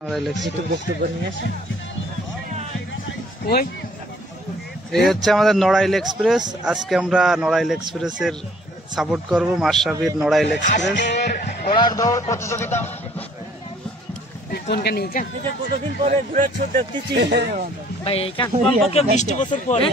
এই হচ্ছে আমাদের নড়াইল এক্সপ্রেস। আজকে আমরা নড়াইল এক্সপ্রেসের সাপোর্ট করব, মাশরাফির নড়াইল এক্সপ্রেস। কতদিন পরে ঘুরে দেখতেছি ভাই, 20 বছর পরে।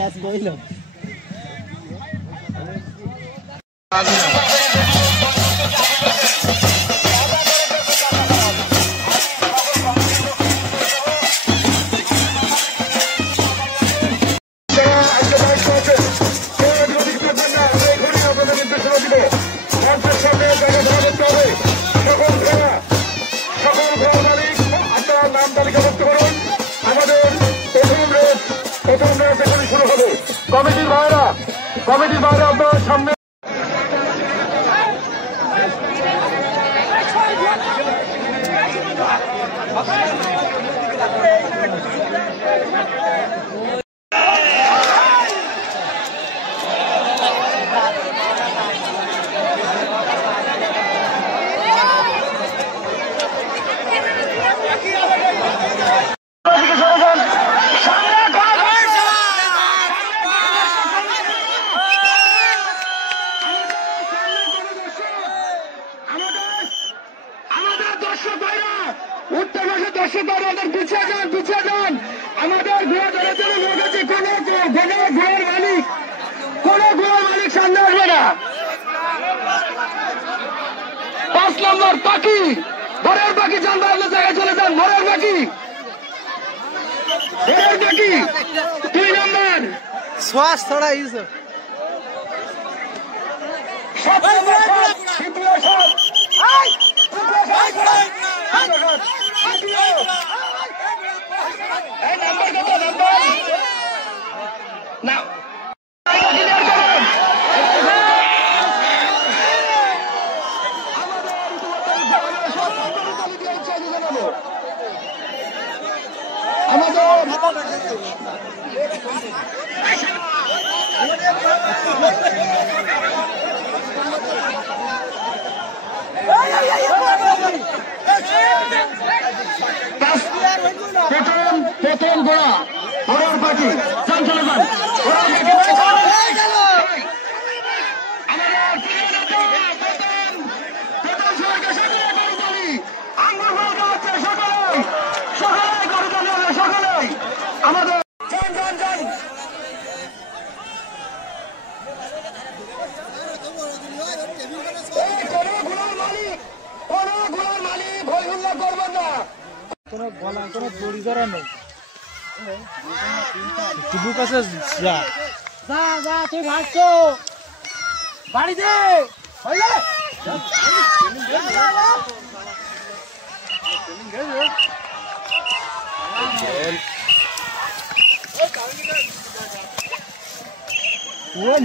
কমিটির বাইরে আপনার সামনে পিছিয়ে যান। আমাদের ঘোড়া ধরার জন্য লোক আছে, কোন ঘোড়ার মালিক সামনে আসবে না। 5 নম্বর পাখি, ঘরের পাখি যান, আপনার জায়গায় চলে যান। ঘরের পাখি 2 নম্বর শ্বাস ছড়া ইউসুফ প্রথম ঘোড়া ঘোড়ার পাখি যান, চলে যান। আমাদের কোনো দড়ি ধরা নেই। টিবু কাছে যা যা, তুই ভাগছো বাড়িতে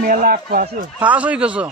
মেলা ফাঁস হয়ে গেছো।